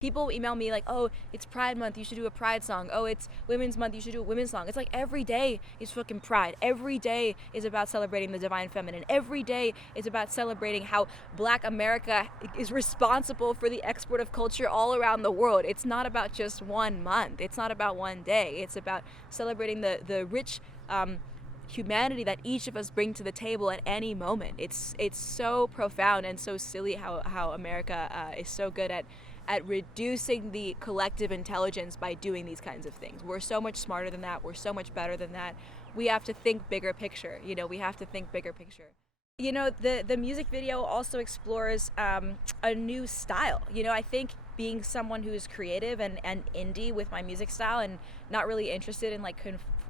People email me like, oh, it's Pride Month, you should do a Pride song. Oh, it's Women's Month, you should do a women's song. It's like every day is fucking Pride. Every day is about celebrating the divine feminine. Every day is about celebrating how Black America is responsible for the export of culture all around the world. It's not about just one month. It's not about one day. It's about celebrating the rich humanity that each of us bring to the table at any moment. It's so profound and so silly how America is so good at reducing the collective intelligence by doing these kinds of things. We're so much smarter than that. We're so much better than that. We have to think bigger picture. We have to think bigger picture. The music video also explores a new style. I think being someone who is creative and indie with my music style and not really interested in like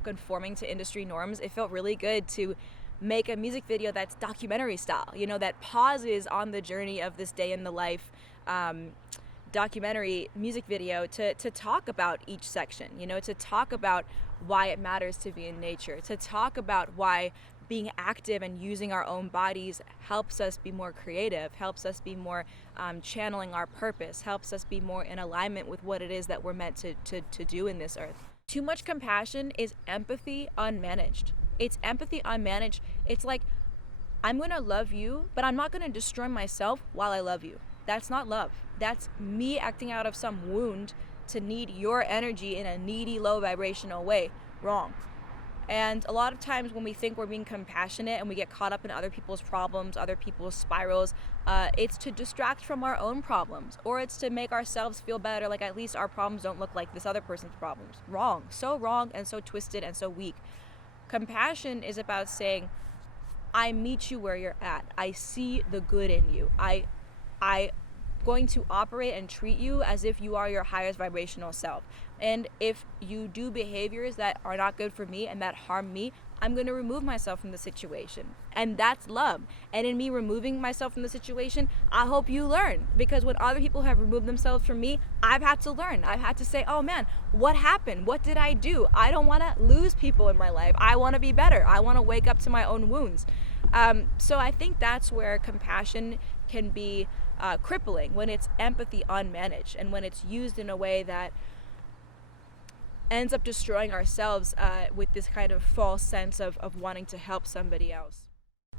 conforming to industry norms, it felt really good to make a music video that's documentary style, that pauses on the journey of this day in the life documentary music video to talk about each section, to talk about why it matters to be in nature, to talk about why being active and using our own bodies helps us be more creative, helps us be more channeling our purpose, helps us be more in alignment with what it is that we're meant to do in this earth. Too much compassion is empathy unmanaged. It's empathy unmanaged. It's like, I'm going to love you, but I'm not going to destroy myself while I love you. That's not love. That's me acting out of some wound to need your energy in a needy, low vibrational way. Wrong. And a lot of times when we think we're being compassionate and we get caught up in other people's problems, other people's spirals, it's to distract from our own problems, or it's to make ourselves feel better, like at least our problems don't look like this other person's problems. Wrong. So wrong and so twisted and so weak. Compassion is about saying, I meet you where you're at. I see the good in you. I going to operate and treat you as if you are your highest vibrational self. And if you do behaviors that are not good for me and that harm me, I'm going to remove myself from the situation. And that's love. And in me removing myself from the situation, I hope you learn. Because when other people have removed themselves from me, I've had to learn. I've had to say, oh man, what happened? What did I do? I don't want to lose people in my life. I want to be better. I want to wake up to my own wounds. So I think that's where compassion can be crippling, when it's empathy unmanaged and when it's used in a way that ends up destroying ourselves with this kind of false sense of wanting to help somebody else.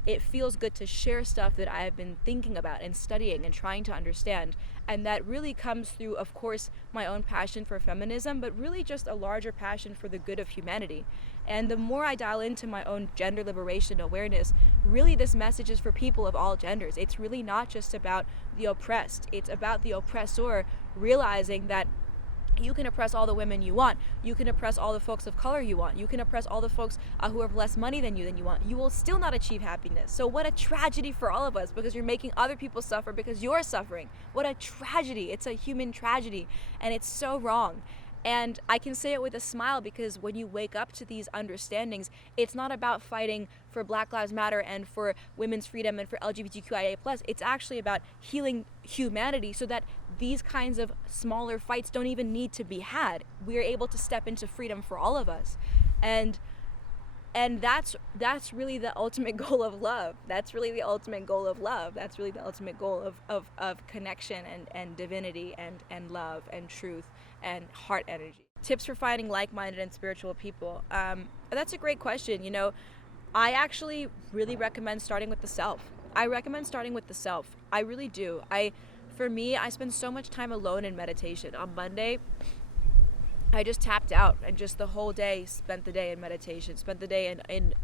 It feels good to share stuff that I have been thinking about and studying and trying to understand, and that really comes through, of course, my own passion for feminism, but really just a larger passion for the good of humanity. And the more I dial into my own gender liberation awareness, really this message is for people of all genders. It's really not just about the oppressed. It's about the oppressor realizing that you can oppress all the women you want. You can oppress all the folks of color you want. You can oppress all the folks who have less money than you want. You will still not achieve happiness. So what a tragedy for all of us, because you're making other people suffer because you're suffering. What a tragedy. It's a human tragedy, and it's so wrong. And I can say it with a smile, because when you wake up to these understandings, it's not about fighting for Black Lives Matter and for women's freedom and for LGBTQIA+. It's actually about healing humanity so that these kinds of smaller fights don't even need to be had. We're able to step into freedom for all of us. And that's really the ultimate goal of love. That's really the ultimate goal of love. That's really the ultimate goal of connection and divinity and love and truth and heart energy. Tips for finding like-minded and spiritual people. That's a great question. I actually really recommend starting with the self. I recommend starting with the self. I really do. For me, I spend so much time alone in meditation. On Monday, I just tapped out and just the whole day spent the day in meditation, spent the day in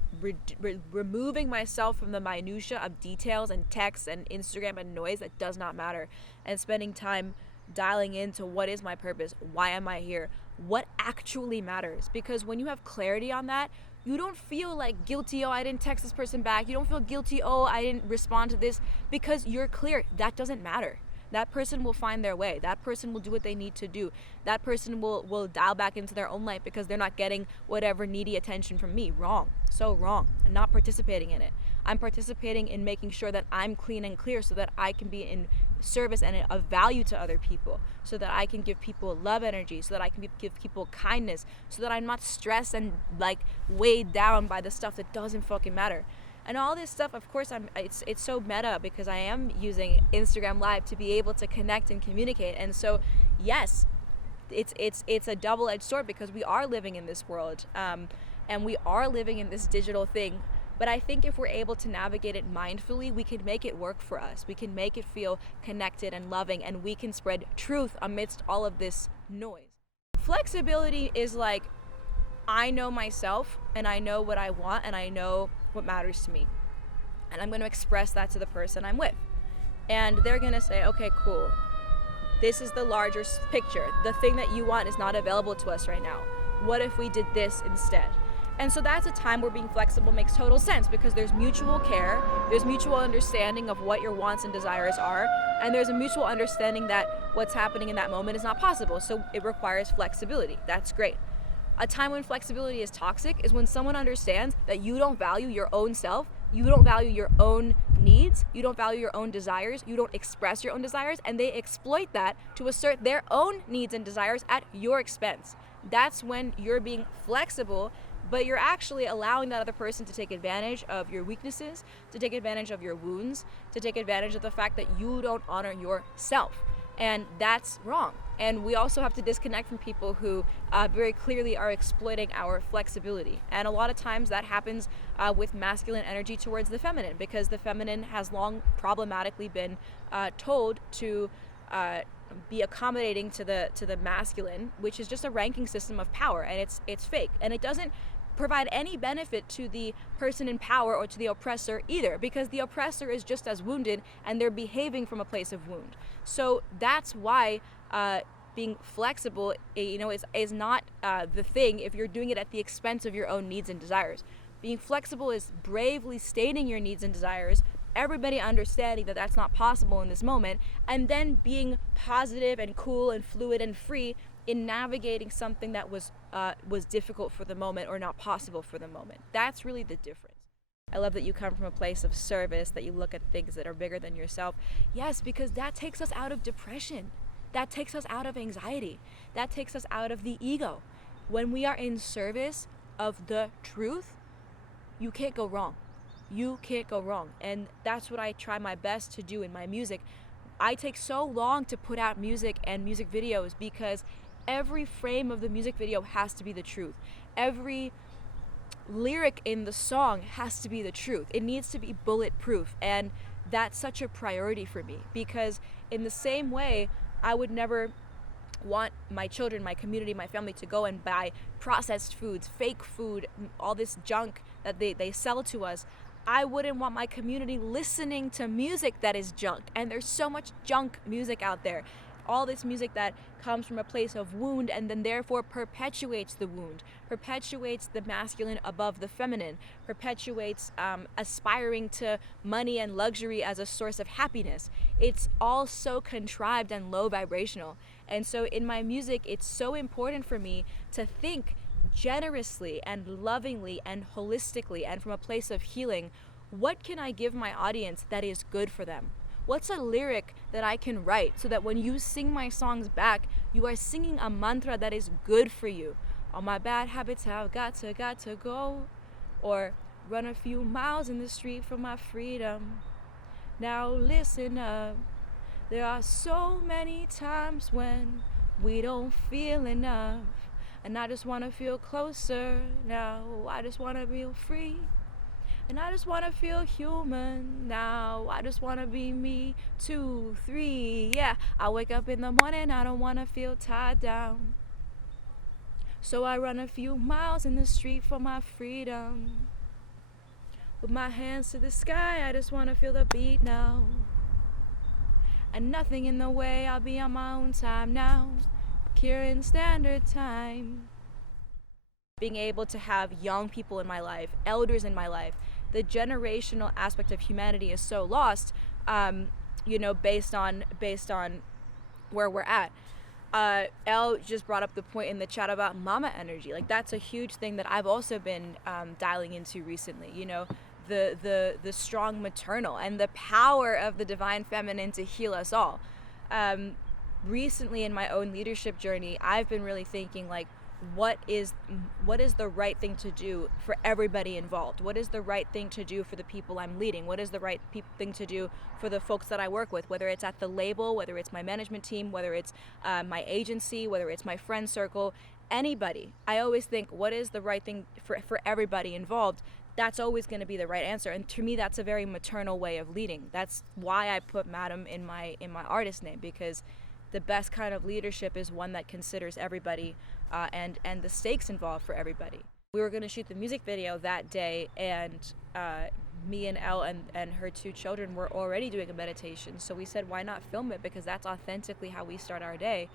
removing myself from the minutia of details and texts and Instagram and noise that does not matter, and spending time dialing into what is my purpose, why am I here, what actually matters. Because when you have clarity on that, you don't feel like guilty, oh, I didn't text this person back. You don't feel guilty, oh, I didn't respond to this, because you're clear. That doesn't matter. That person will find their way. That person will do what they need to do. That person will dial back into their own life because they're not getting whatever needy attention from me. Wrong. So wrong. I'm not participating in it. I'm participating in making sure that I'm clean and clear so that I can be in service and of value to other people, so that I can give people love energy, so that I can give people kindness, so that I'm not stressed and like weighed down by the stuff that doesn't fucking matter. And all this stuff, of course, it's so meta because I am using Instagram Live to be able to connect and communicate. And so yes, it's a double-edged sword, because we are living in this world, and we are living in this digital thing. But I think if we're able to navigate it mindfully, we can make it work for us. We can make it feel connected and loving, and we can spread truth amidst all of this noise. Flexibility is like, I know myself, and I know what I want, and I know what matters to me. And I'm going to express that to the person I'm with. And they're going to say, okay, cool. This is the larger picture. The thing that you want is not available to us right now. What if we did this instead? And so that's a time where being flexible makes total sense, because there's mutual care, there's mutual understanding of what your wants and desires are, and there's a mutual understanding that what's happening in that moment is not possible, so it requires flexibility. That's great. A time when flexibility is toxic is when someone understands that you don't value your own self, you don't value your own needs, you don't value your own desires, you don't express your own desires, and they exploit that to assert their own needs and desires at your expense. That's when you're being flexible, but you're actually allowing that other person to take advantage of your weaknesses, to take advantage of your wounds, to take advantage of the fact that you don't honor yourself. And that's wrong. And we also have to disconnect from people who very clearly are exploiting our flexibility. And a lot of times that happens with masculine energy towards the feminine, because the feminine has long problematically been told to be accommodating to the masculine, which is just a ranking system of power, and it's fake, and it doesn't provide any benefit to the person in power or to the oppressor either, because the oppressor is just as wounded and they're behaving from a place of wound. So that's why being flexible, is not the thing if you're doing it at the expense of your own needs and desires. Being flexible is bravely stating your needs and desires, everybody understanding that that's not possible in this moment, and then being positive and cool and fluid and free in navigating something that was difficult for the moment or not possible for the moment. That's really the difference. I love that you come from a place of service, that you look at things that are bigger than yourself. Yes, because that takes us out of depression. That takes us out of anxiety. That takes us out of the ego. When we are in service of the truth, you can't go wrong. You can't go wrong. And that's what I try my best to do in my music. I take so long to put out music and music videos because every frame of the music video has to be the truth. Every lyric in the song has to be the truth. It needs to be bulletproof. And that's such a priority for me, because in the same way, I would never want my children, my community, my family to go and buy processed foods, fake food, all this junk that they sell to us. I wouldn't want my community listening to music that is junk. And there's so much junk music out there. All this music that comes from a place of wound and then therefore perpetuates the wound, perpetuates the masculine above the feminine, perpetuates aspiring to money and luxury as a source of happiness. It's all so contrived and low vibrational. And so in my music, it's so important for me to think generously and lovingly and holistically and from a place of healing. What can I give my audience that is good for them? What's a lyric that I can write so that when you sing my songs back, you are singing a mantra that is good for you? All my bad habits have got to go. Or run a few miles in the street for my freedom. Now listen up. There are so many times when we don't feel enough. And I just want to feel closer now. I just want to feel free. And I just want to feel human now. I just want to be me. 2, 3, yeah. I wake up in the morning, I don't want to feel tied down. So I run a few miles in the street for my freedom. With my hands to the sky, I just want to feel the beat now. And nothing in the way, I'll be on my own time now. Kiran Standard Time. Being able to have young people in my life, elders in my life, the generational aspect of humanity is so lost, based on where we're at. Elle just brought up the point in the chat about mama energy. Like, that's a huge thing that I've also been dialing into recently. The strong maternal and the power of the divine feminine to heal us all. Recently in my own leadership journey, I've been really thinking, like, what is the right thing to do for everybody involved? What is the right thing to do for the people I'm leading? What is the right thing to do for the folks that I work with, whether it's at the label, whether it's my management team, whether it's my agency, whether it's my friend circle, anybody. I always think, what is the right thing for everybody involved? That's always going to be the right answer. And to me, that's a very maternal way of leading. That's why I put Madam in my artist name, because the best kind of leadership is one that considers everybody and the stakes involved for everybody. We were going to shoot the music video that day, and me and Elle and her 2 children were already doing a meditation. So we said, why not film it? Because that's authentically how we start our day.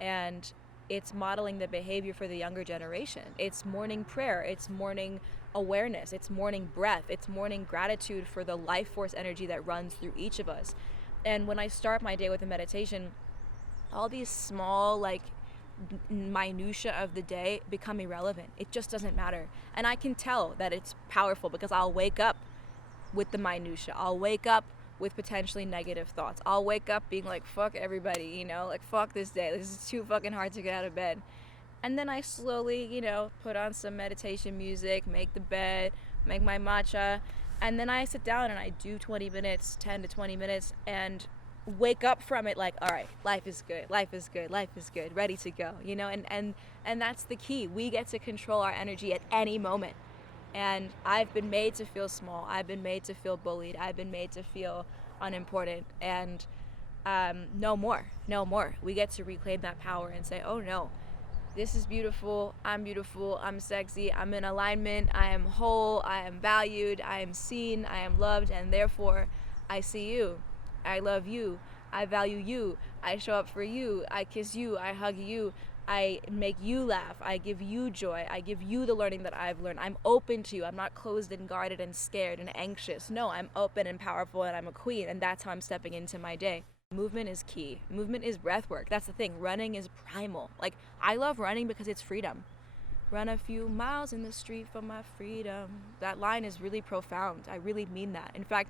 And it's modeling the behavior for the younger generation. It's morning prayer, it's morning awareness, it's morning breath, it's morning gratitude for the life force energy that runs through each of us. And when I start my day with a meditation, all these small minutia of the day become irrelevant. It just doesn't matter. And I can tell that it's powerful because I'll wake up with the minutia. I'll wake up with potentially negative thoughts. I'll wake up being like, fuck everybody, like fuck this day. This is too fucking hard to get out of bed. And then I slowly, put on some meditation music, make the bed, make my matcha, and then I sit down and I do 20 minutes, 10 to 20 minutes, and wake up from it like, all right, life is good, life is good, life is good, ready to go, and that's the key. We get to control our energy at any moment. And I've been made to feel small. I've been made to feel bullied. I've been made to feel unimportant. And no more. We get to reclaim that power and say, oh no, this is beautiful. I'm sexy. I'm in alignment. I am whole. I am valued. I am seen. I am loved. And therefore, I see you. I love you. I value you. I show up for you. I kiss you. I hug you. I make you laugh. I give you joy. I give you the learning that I've learned. I'm open to you. I'm not closed and guarded and scared and anxious. No, I'm open and powerful, and I'm a queen, and that's how I'm stepping into my day. Movement is key. Movement is breath work. That's the thing. Running is primal. I love running because it's freedom. Run a few miles in the street for my freedom. That line is really profound. I really mean that. In fact,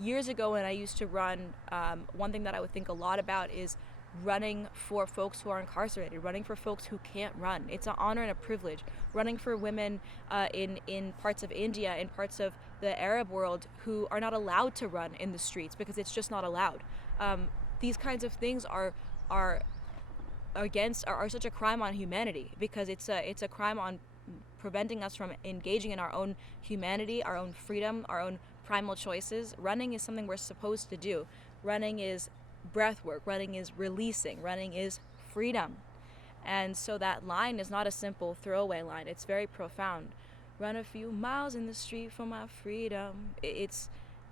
years ago when I used to run, one thing that I would think a lot about is running for folks who are incarcerated, running for folks who can't run. It's an honor and a privilege. Running for women in parts of India, in parts of the Arab world who are not allowed to run in the streets because it's just not allowed. These kinds of things are such a crime on humanity, because it's a crime on preventing us from engaging in our own humanity, our own freedom, our own primal choices. Running is something we're supposed to do. Running is breath work. Running is releasing. Running is freedom. And so that line is not a simple throwaway line. It's very profound. Run a few miles in the street for my freedom. It's,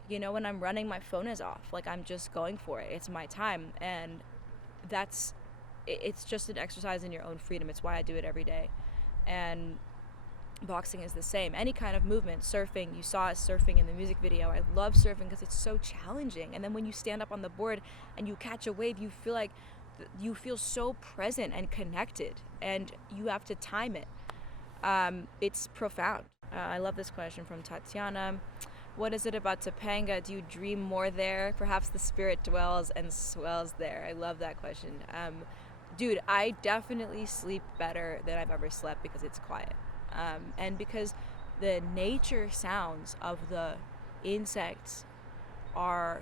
when I'm running, my phone is off. I'm just going for it. It's my time. And it's just an exercise in your own freedom. It's why I do it every day. And boxing is the same. Any kind of movement, surfing, you saw us surfing in the music video. I love surfing because it's so challenging. And then when you stand up on the board and you catch a wave, you feel so present and connected, and you have to time it. It's profound. I love this question from Tatiana. What is it about Topanga? Do you dream more there? Perhaps the spirit dwells and swells there. I love that question. Dude, I definitely sleep better than I've ever slept because it's quiet. And because the nature sounds of the insects are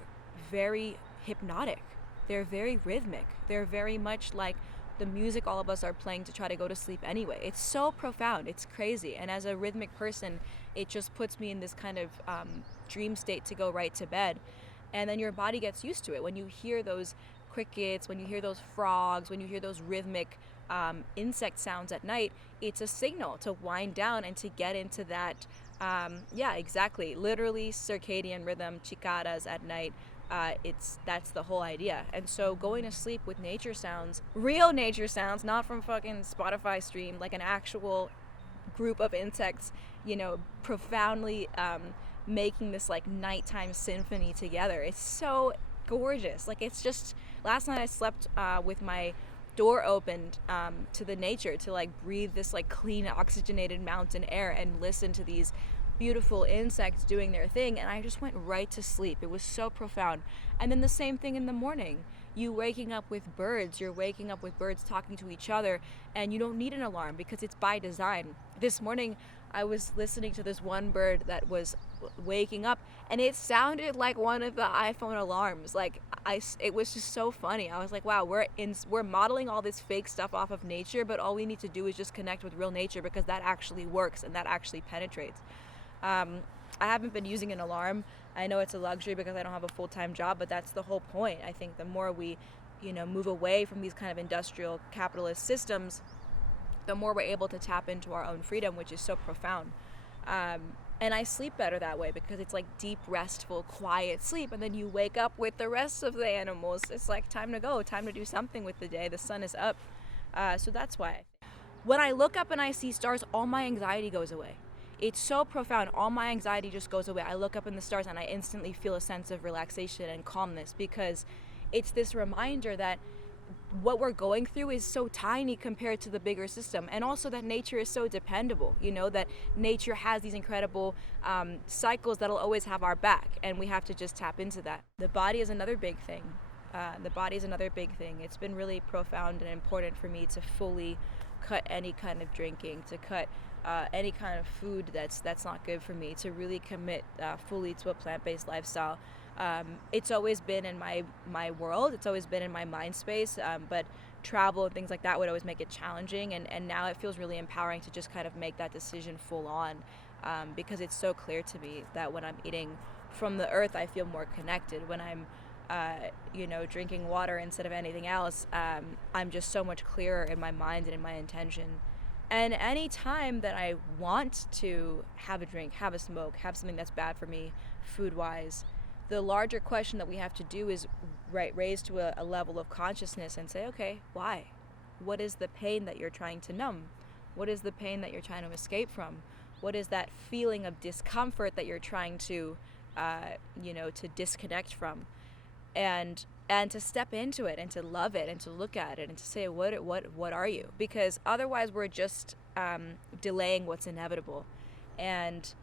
very hypnotic. They're very rhythmic. They're very much like the music all of us are playing to try to go to sleep anyway. It's so profound. It's crazy. And as a rhythmic person, it just puts me in this kind of dream state to go right to bed. And then your body gets used to it. When you hear those crickets, when you hear those frogs, when you hear those rhythmic insect sounds at night, it's a signal to wind down and to get into that, exactly, literally circadian rhythm, cicadas at night. That's the whole idea. And so going to sleep with nature sounds, real nature sounds, not from fucking Spotify stream, like an actual group of insects, profoundly making this nighttime symphony together. It's so gorgeous. It's just, last night I slept with my door opened to the nature, to breathe this clean oxygenated mountain air and listen to these beautiful insects doing their thing, and I just went right to sleep. It was so profound. And then the same thing in the morning. You waking up with birds, you're waking up with birds talking to each other, and you don't need an alarm because it's by design. This morning I was listening to this one bird that was waking up, and it sounded like one of the iPhone alarms. Like it was just so funny. I was like, wow, we're modeling all this fake stuff off of nature, but all we need to do is just connect with real nature, because that actually works and that actually penetrates. I haven't been using an alarm. I know it's a luxury because I don't have a full-time job, but that's the whole point. I think the more we, move away from these kind of industrial capitalist systems, the more we're able to tap into our own freedom, which is so profound. And I sleep better that way because it's like deep, restful, quiet sleep. And then you wake up with the rest of the animals. It's like time to go, time to do something with the day. The sun is up. So that's why. When I look up and I see stars, all my anxiety goes away. It's so profound. All my anxiety just goes away. I look up in the stars and I instantly feel a sense of relaxation and calmness, because it's this reminder that what we're going through is so tiny compared to the bigger system, and also that nature is so dependable, that nature has these incredible cycles that'll always have our back, and we have to just tap into that. The body is another big thing. It's been really profound and important for me to fully cut any kind of drinking, to cut any kind of food that's not good for me, to really commit fully to a plant-based lifestyle. It's always been in my world, it's always been in my mind space, but travel and things like that would always make it challenging, and now it feels really empowering to just kind of make that decision full on, because it's so clear to me that when I'm eating from the earth, I feel more connected. When I'm drinking water instead of anything else, I'm just so much clearer in my mind and in my intention. And any time that I want to have a drink, have a smoke, have something that's bad for me food-wise, the larger question that we have to do is raise to a level of consciousness and say, okay, why? What is the pain that you're trying to numb? What is the pain that you're trying to escape from? What is that feeling of discomfort that you're trying to, to disconnect from? And to step into it and to love it and to look at it and to say, what are you? Because otherwise we're just delaying what's inevitable. And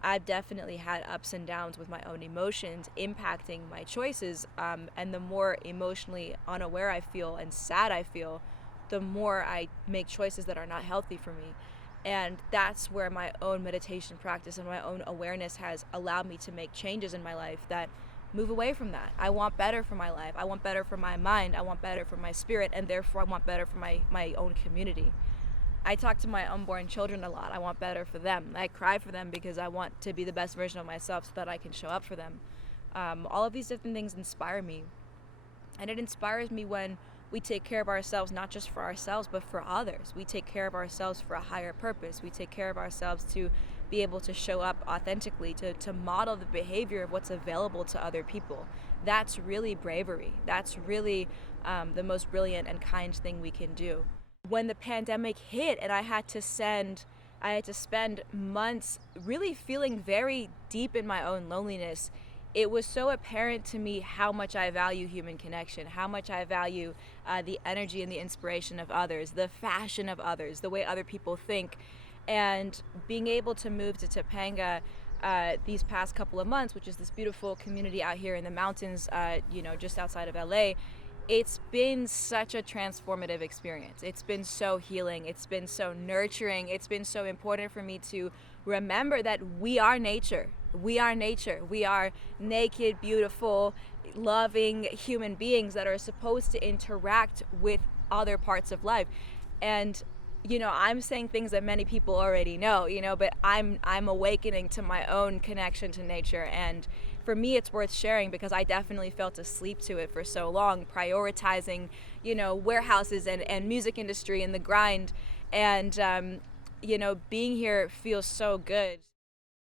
I've definitely had ups and downs with my own emotions impacting my choices. And the more emotionally unaware I feel and sad I feel, the more I make choices that are not healthy for me. And that's where my own meditation practice and my own awareness has allowed me to make changes in my life that move away from that. I want better for my life. I want better for my mind. I want better for my spirit, and therefore I want better for my own community. I talk to my unborn children a lot. I want better for them. I cry for them because I want to be the best version of myself so that I can show up for them. All of these different things inspire me. And it inspires me when we take care of ourselves, not just for ourselves, but for others. We take care of ourselves for a higher purpose. We take care of ourselves to be able to show up authentically, to model the behavior of what's available to other people. That's really bravery. That's really the most brilliant and kind thing we can do. When the pandemic hit and I had to spend months really feeling very deep in my own loneliness, it was so apparent to me how much I value human connection, how much I value the energy and the inspiration of others, the fashion of others, the way other people think. And being able to move to Topanga these past couple of months, which is this beautiful community out here in the mountains, just outside of LA, it's been such a transformative experience. It's been so healing. It's been so nurturing. It's been so important for me to remember that we are nature. We are nature. We are naked, beautiful, loving human beings that are supposed to interact with other parts of life. And I'm saying things that many people already know, but I'm awakening to my own connection to nature. And for me, it's worth sharing because I definitely felt asleep to it for so long, prioritizing, warehouses and music industry and the grind. And, being here feels so good.